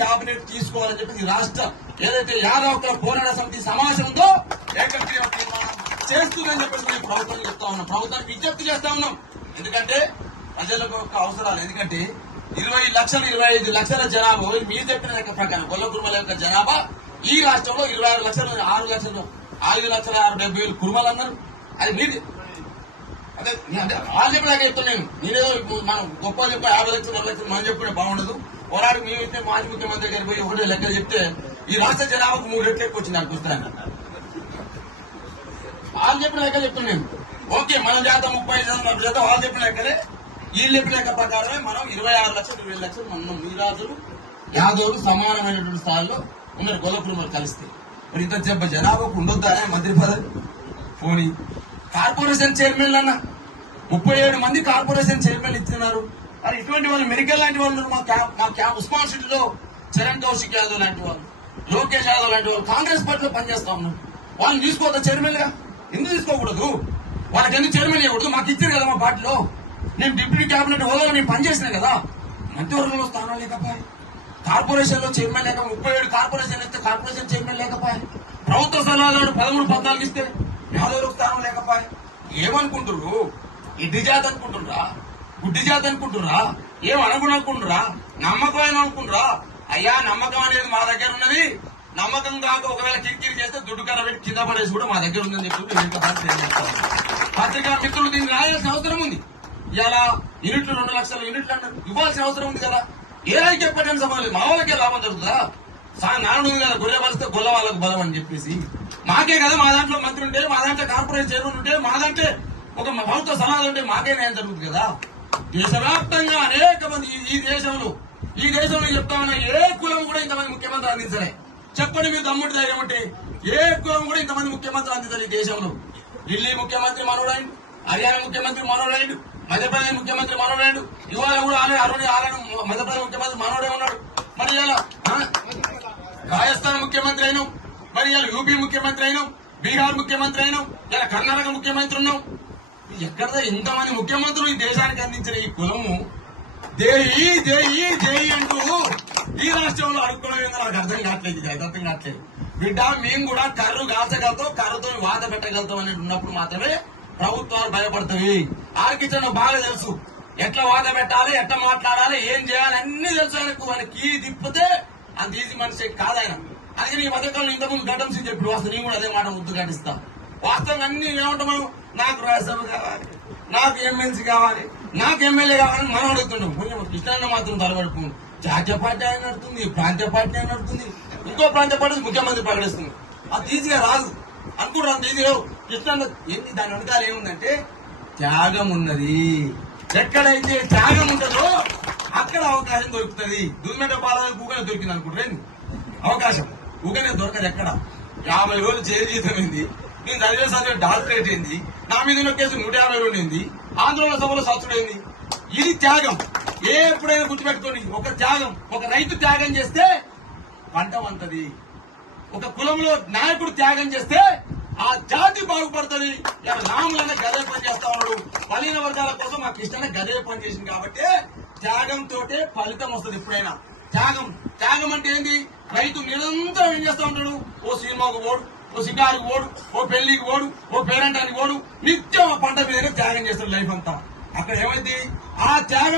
Cabinet తీసుకోవాలని చెప్పి రాష్ట్ర ఏదైతే యాదవ్ కుల పోరాట సమితి సమావేశం ఉందో ఏకగ్రీవ తీర్మానం చేస్తుందని చెప్పేసి మేము ప్రభుత్వం చెప్తా ఉన్నాం, ప్రభుత్వానికి విజ్ఞప్తి చేస్తా ఉన్నాం. ఎందుకంటే ప్రజలకు ఒక అవసరాలు, ఎందుకంటే 20 లక్షలు 25 లక్షల జనాభా మీరు చెప్పిన లెక్క ప్రకారం గొల్ల కుర్మల యొక్క జనాభా ఈ రాష్ట్రంలో 26 లక్షలు 6 లక్షలు 5,60,70,000 కుర్మలు అన్నారు. అది మీది అదే వాళ్ళు చెప్పినాక చెప్తున్నాను. నేనేదో మనం గొప్ప చెప్పి 50 లక్షలు 100 లక్షలు మనం చెప్పుకుంటే బాగుండదు. పోరాడు మేమైతే మాజీ ముఖ్యమంత్రి గారికి పోయి ఒకటే లెక్కలు చెప్తే ఈ రాష్ట్ర జనాభాకు 3 రెట్లు ఎక్కువ వచ్చింది నాకు పుస్తకాన్ని. వాళ్ళు చెప్పిన లెక్కలు చెప్తున్నాను. ఓకే మన జాత 35 శాతం వాళ్ళు చెప్పిన లెక్కలే, వీళ్ళు చెప్పిన లెక్క ప్రకారమే మనం 26 లక్షలు 20 లక్షలు మనం మీరాజులు యాదవులు సమానమైనటువంటి స్థాయిలో ఉన్నారు గొల్ల కుర్మలు కలిస్తే. మరి ఇంత చెప్ప జనాభాకు ఉండొద్దానే మంత్రి పదవి పోనీ. కార్పొరేషన్ చైర్మన్లు అన్న 37 మంది కార్పొరేషన్ చైర్మన్లు ఇస్తున్నారు. మరి ఇటువంటి వాళ్ళు మెడికల్ లాంటి వాళ్ళు మా ఉస్మాన్ సిటీలో చరణ్ కౌశిక్ యాదవ్ లాంటి వాళ్ళు, లోకేష్ యాదవ్ లాంటి వాళ్ళు కాంగ్రెస్ పార్టీలో పనిచేస్తా ఉన్నారు. వాళ్ళని తీసుకోవద్దా చైర్మన్ గా? ఎందుకు తీసుకోకూడదు? వాళ్ళకి ఎందుకు చైర్మన్ ఇవ్వకూడదు? మాకు ఇచ్చారు కదా మా పార్టీలో, నేను డిప్యూటీ క్యాబినెట్ హోదాలో నేను పనిచేసిన కదా. మంత్రివర్గంలో స్థానం లేకపోయి, కార్పొరేషన్ లో చైర్మన్ లేక 37 కార్పొరేషన్ ఇస్తే కార్పొరేషన్ చైర్మన్ లేకపోయి, ప్రభుత్వ సలహాదారు 13-14 ఇస్తే యాదవ్ స్థానం లేకపోయి. ఏమనుకుంటున్నారు? ఇడ్డి జాతి అనుకుంటున్నారా? గుడ్డి జాతి అనుకుంటున్నారా? ఏం అనుకుంటున్నారా? నమ్మకం అనుకుంటురా? అయ్యా నమ్మకం అనేది మా దగ్గర ఉన్నది. నమ్మకం కాక ఒకవేళ కిరికిరి చేస్తే దుడ్డు కర్ర పెట్టి కింద పడేసి కూడా మా దగ్గర ఉందని చెప్పి పత్రికా మిత్రులు దీన్ని రాయాల్సిన అవసరం ఉంది. ఇలా యూనిట్లు 2 లక్షల యూనిట్లు అన్నారు, ఇవ్వాల్సిన అవసరం ఉంది కదా. ఏ ఐక్యపట్టిన సభలు మా వాళ్ళకే లాభం జరుగుతుందా? నానుడు ఉంది కదా, గొర్రె బలిస్తే గొల్ల వాళ్ళకు బలం అని చెప్పేసి. మాకే కదా మా దాంట్లో మంత్రి ఉంటే, మా దాంట్లో కార్పొరేషన్ చైర్మన్ ఉంటే, మా దాంట్లో ఒక ప్రభుత్వ సలహాలు ఉంటే మాకే న్యాయం జరుగుతుంది కదా. దేశవ్యాప్తంగా అనేక మంది ఈ దేశంలో చెప్తా ఉన్నా ఏ కులం కూడా ఇంతమంది ముఖ్యమంత్రి అందించలే. చెప్పండి మీరు దమ్ముడి ధైర్యం అంటే ఏ కులం కూడా ఇంతమంది ముఖ్యమంత్రి అందించాలి ఈ దేశంలో. ఢిల్లీ ముఖ్యమంత్రి మనోడైండు, హర్యానా ముఖ్యమంత్రి మనోడైండు, మధ్యప్రదేశ్ ముఖ్యమంత్రి మనోడైండు, ఇవాళ కూడా ఆలయం మధ్యప్రదేశ్ ముఖ్యమంత్రి మనోడే ఉన్నాడు. మరి ఇలా రాజస్థాన్ ముఖ్యమంత్రి అయినాం, మరి ఇలా యూపీ ముఖ్యమంత్రి అయినాం, బీహార్ ముఖ్యమంత్రి అయినాం, ఇలా కర్ణాటక ముఖ్యమంత్రి ఉన్నాం. ఎక్కడ ఇంతమంది ముఖ్యమంత్రులు ఈ దేశానికి అందించిన ఈ కులము దేయి దేయి దేయి అంటూ ఈ రాష్ట్రంలో అడుక్కోవడం నాకు అర్థం కావట్లేదు. ఇది అర్థం కావట్లేదు. బిడ్డ మేము కూడా కర్రు కాల్చగలుగుతాం, కర్రతో వాత పెట్టగలుగుతాం అనేది ఉన్నప్పుడు మాత్రమే ప్రభుత్వాలు భయపడతాయి. ఆర్కిచన్ బాగా తెలుసు, ఎట్లా వాత పెట్టాలి, ఎట్లా మాట్లాడాలి, ఏం చేయాలి అన్ని తెలుసు ఆయనకు. ఆయన కీ తిప్పితే అంత ఈజీ మనిషి కాదు ఆయన. అందుకని ఈ మధ్యకాలంలో ఇంతకుముందు గడ్డం సింగ్ చెప్పి వస్తాను, నేను కూడా అదే మాట ముద్దు గడిస్తా. వాస్తవంగా అన్ని ఏమంటాం మనం, నాకు రాజ్యసభ కావాలి, నాకు ఎమ్మెల్సీ కావాలి, నాకు ఎమ్మెల్యే కావాలని మనం అడుగుతున్నాం. కొంచెం కృష్ణాన్న మాత్రం తలబడుకు జాతీయ పార్టీ ఆయన నడుతుంది, ప్రాంతీయ పార్టీ ఆయన నడుతుంది, ఇంకో ప్రాంతీయ పార్టీ ముఖ్యమంత్రి ప్రకటిస్తుంది. అది ఈజీగా రాదు అనుకుంటారు, అంత ఈజీగా కృష్ణాన్న ఏంటి దాని వెనకాల ఏముందంటే త్యాగం ఉన్నది. ఎక్కడైతే త్యాగం ఉంటుందో అక్కడ అవకాశం దొరుకుతుంది. దుమ్మెట పాలన ఊకనే దొరికింది అనుకుంటారు అవకాశం, ఊకనే దొరకదు. ఎక్కడ 50 రోజులు జైలు జీతం అయింది, నేను చదివే డాక్టరేట్ అయింది, నా మీద ఉన్న కేసు 150 ఉండింది, ఆందోళన సభలో సచ్చుడైంది. ఇది త్యాగం. ఎప్పుడైనా గుర్తుపెట్టుకోండి, ఒక త్యాగం, ఒక రైతు త్యాగం చేస్తే పంట వంతది. ఒక కులంలో నాయకుడు త్యాగం చేస్తే ఆ జాతి బాగుపడుతుంది. రాములన్న గదే పని చేస్తా ఉన్నాడు, బలహీన వర్గాల కోసం మా కృష్ణ గదే పని చేసింది. కాబట్టి త్యాగంతో ఫలితం వస్తుంది ఎప్పుడైనా. త్యాగం అంటే ఏంది? రైతు నిరంతరం ఏం చేస్తా ఉంటాడు, ఓ సినిమాకు ఓడు, ఓ షికారుకు ఓడు, ఓ పెళ్లికి ఓడు, ఓ పేరెంటానికి ఓడు, నిత్యం ఆ పంట మీదనే త్యాగం చేస్తాడు లైఫ్ అంతా. అక్కడ ఏమైంది? ఆ త్యాగం